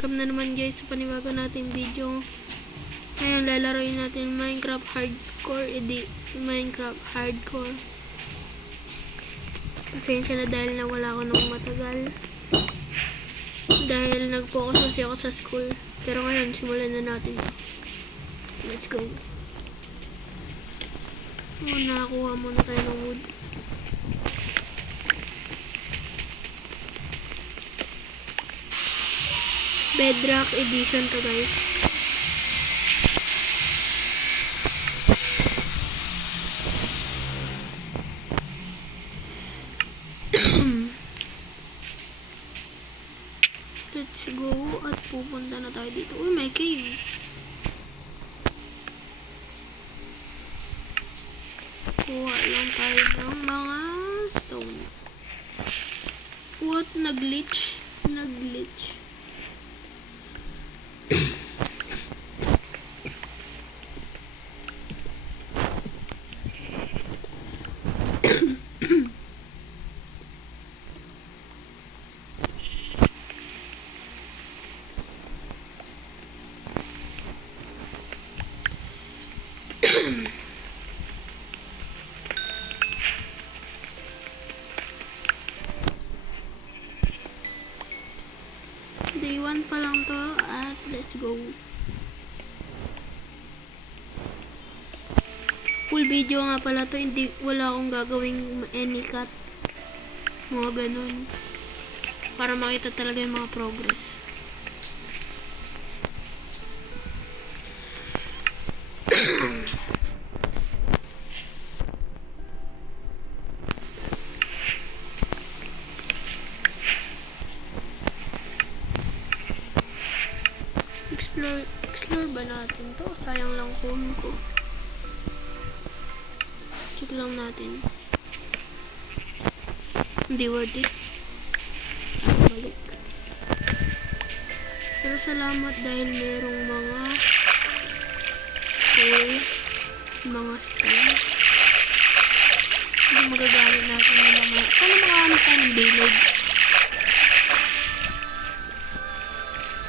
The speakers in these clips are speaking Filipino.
welcome na naman guys sa panibago nating video. Ngayon lalaroin natin Minecraft Hardcore. Pasensya na dahil nawala ako ng matagal. Dahil nag-focus kasi ako sa school. Pero ngayon, simulan na natin. Let's go. Nakakuha muna tayo ng wood. Bedrock edition to guys. Let's go at pupunta na tayo dito. Uy, may cave. Kuha lang tayo ng mga stone. What? Nag-glitch? Nag-glitch. Day 1 pa lang to at let's go. Full video nga pala to, wala akong gagawing any cut. Mga ganun. Para makita talaga yung mga progress. Explore ba natin to? Sayang lang phone ko. Check lang natin. Hindi worth it. Balik. Pero salamat dahil merong mga mga stone. Hindi magagamit natin ng mga. Sana makahanap tayo ng village.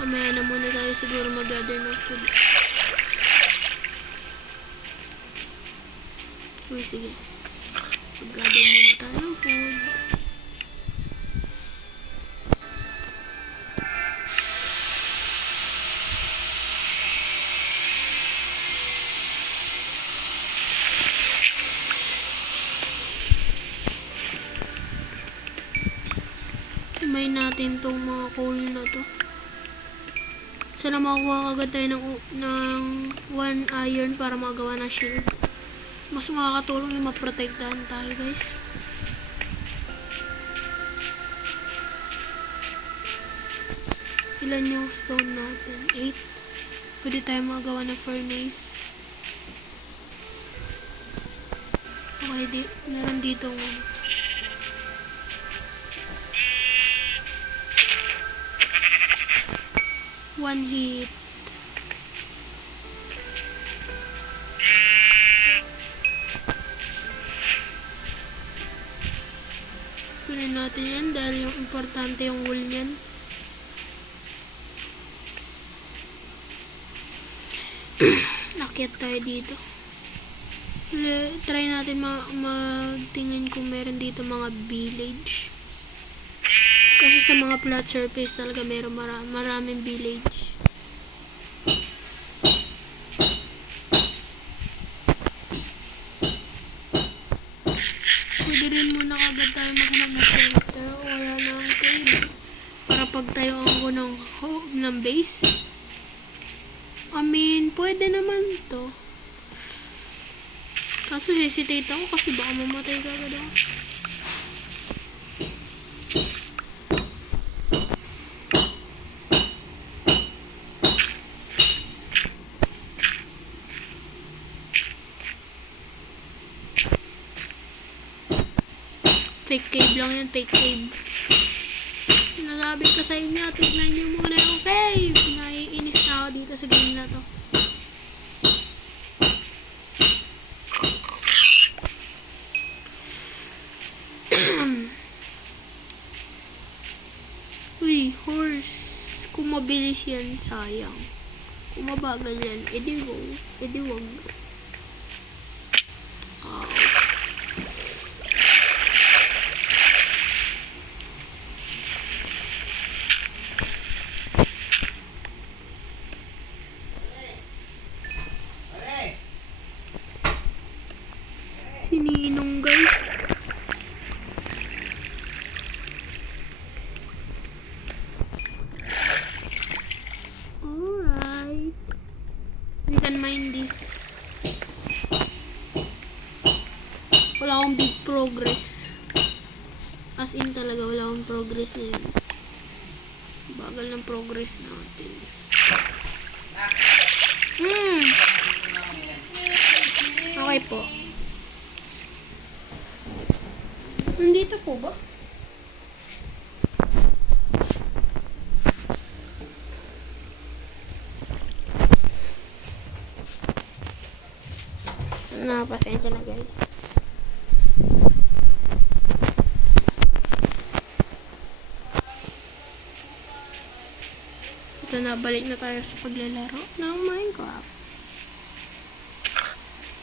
Mamaya na muna tayo siguro mag-gather ng food. Uy, sige. Mag-gather muna tayo ng food. Imay natin tong mga coal na to. Sana makukuha agad tayo ng 1 iron para magawa na shield. Mas makakatulong yung maprotektahan tayo guys. Ilan yung stone natin? 8. Pwede tayo magawa ng furnace. Okay, meron dito one hit. Kunin natin yan dahil yung importante yung wool niyan. Nakyat tayo dito. Try natin magtingin kung meron dito mga village. Kasi sa mga flat surface talaga meron maraming village. Pwede rin muna kagad tayo maghanap ng shelter o kaya ng cave. Para pag tayo ako ng base. I mean, pwede naman to. Kaso hesitate ako kasi baka mamatay kagad ako. Fake cave lang yan, fake cave. Sinasabi ko sa inyo, tignan nyo muna yung cave. Naiinis na ako dito sa game na to. Uy, horse. Kung mabilis yan, sayang. Kung mabagal yan, edi go. Edi wag. Ah. Sininong guys. Alright. We can mine this. Wala akong big progress. As in talaga, wala akong progress ngayon. Bagal ng progress natin. Okay po. Nandito po ba? Pasensya na guys. Ito na, balik na tayo sa paglalaro ng Minecraft.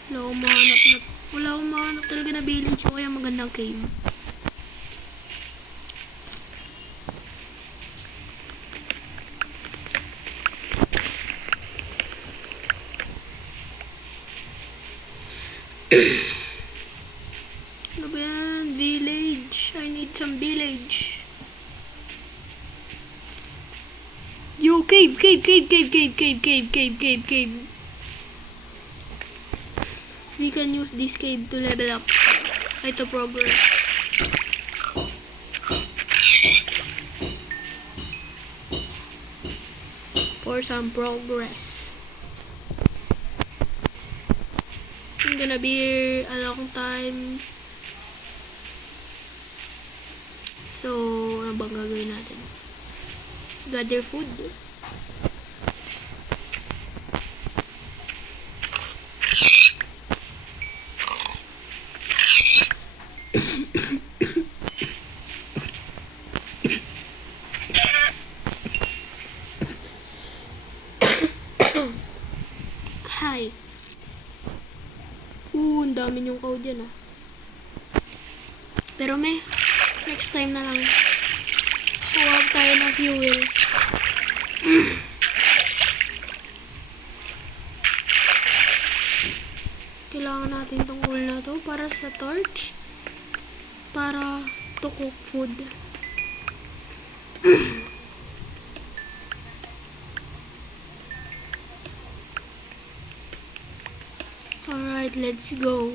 Wala akong mahanap talaga na village o kaya magandang cave. Ano ba yan? Village. I need some village. Yo, cave. We can use this cave to level up. Ito progress. For some progress. I'm gonna be here a long time. So, ano bang gagawin natin? Gather food. Hi. Ang dami niyong kaw dyan ah. Pero next time na lang. Huwag tayo ng fuel. Kailangan natin tong coal na to para sa torch. Para to cook food. Alright, let's go.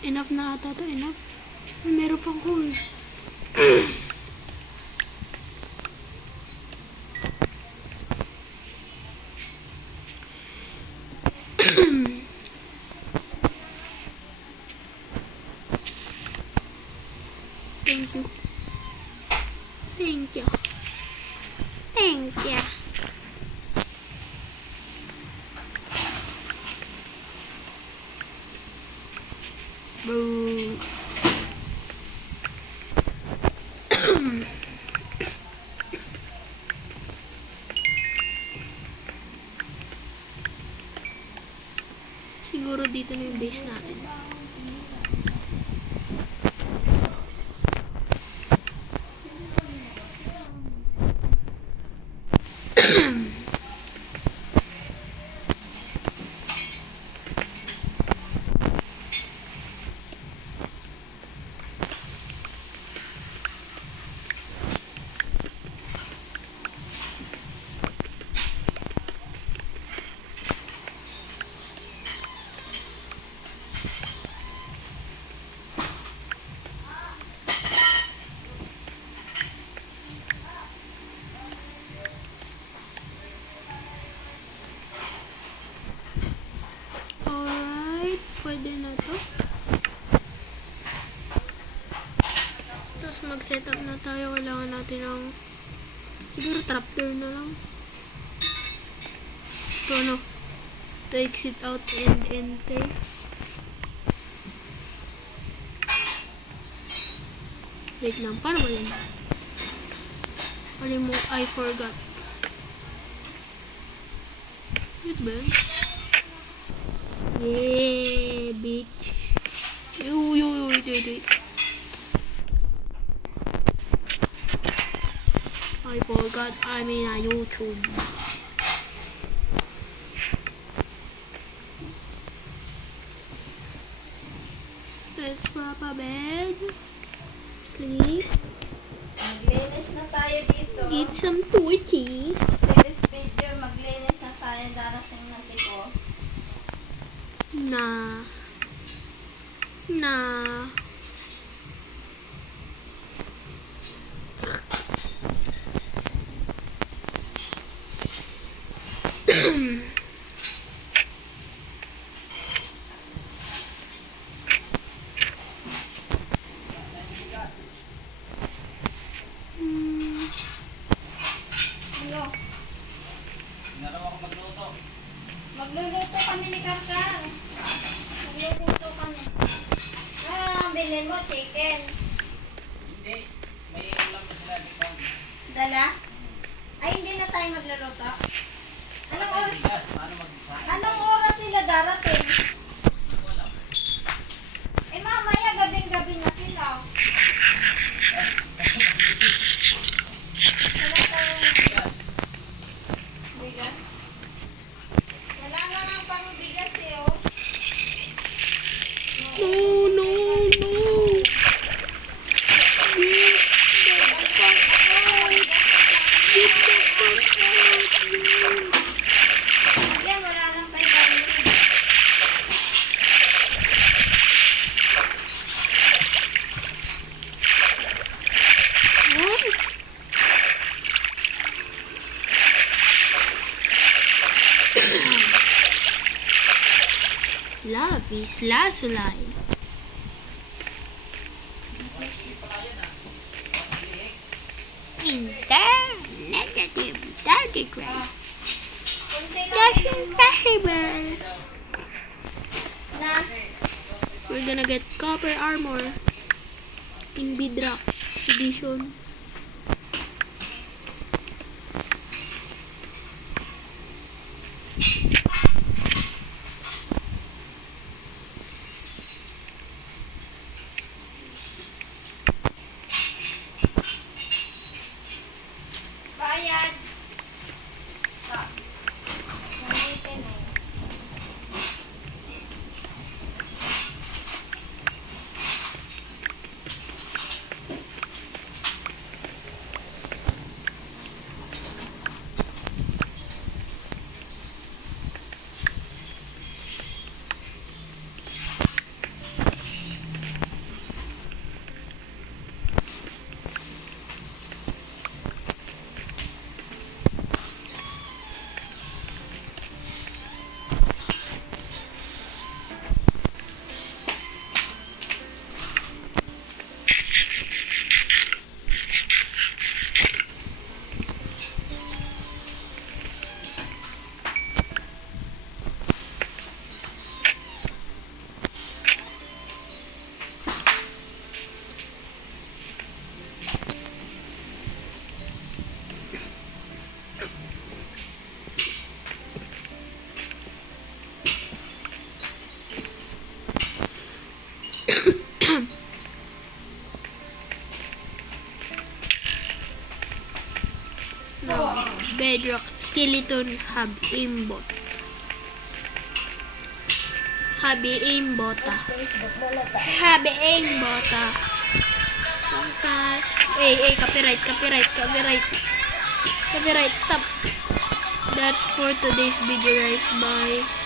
Enough na ata to, enough. Meron pang coal. Thank you. Thank you. Thank you. Boo. Siguro dito na yung base natin. Pwede na to. Tapos mag-setup na tayo. Kailangan natin ng siguro trapdoor na lang. So ano, to exit out and enter. Wait lang, paano ba yun? I forgot. Wait ba yun? Yeah, bitch. Wait. I forgot I'm in a YouTube. Let's grab a bed. Sleep. Maglinis na tayo dito. Eat some torchies. For this video, maglinis na tayo. Darating na si boss. Nah. Ano? Magluluto kami ni Karkar. Magluluto kami. Ah, bilhin mo chicken. Hindi. May ulam na sila. Discount. Dala? Ay, hindi na tayo magluluto. Bigas. Paano mag-design? Anong oras sila darating? Eh, mamaya gabing-gabi na sila. Wala tayong Bigas. bigas. Wala na nga pang bigas eh, oh. No. Yan, wala nang 500. What? Love is last alive. Negative 30 grade. Kunti lang That's ito. impossible. Na, We're gonna get copper armor in Bidrock edition. bayad. Ah, nandito na yun. Bedrock skeleton hub aimbot. Habi aimbota. Facebook mo na tayo. Habi aimbota. Hey, copyright. Copyright, stop. That's for today's video, guys. Bye.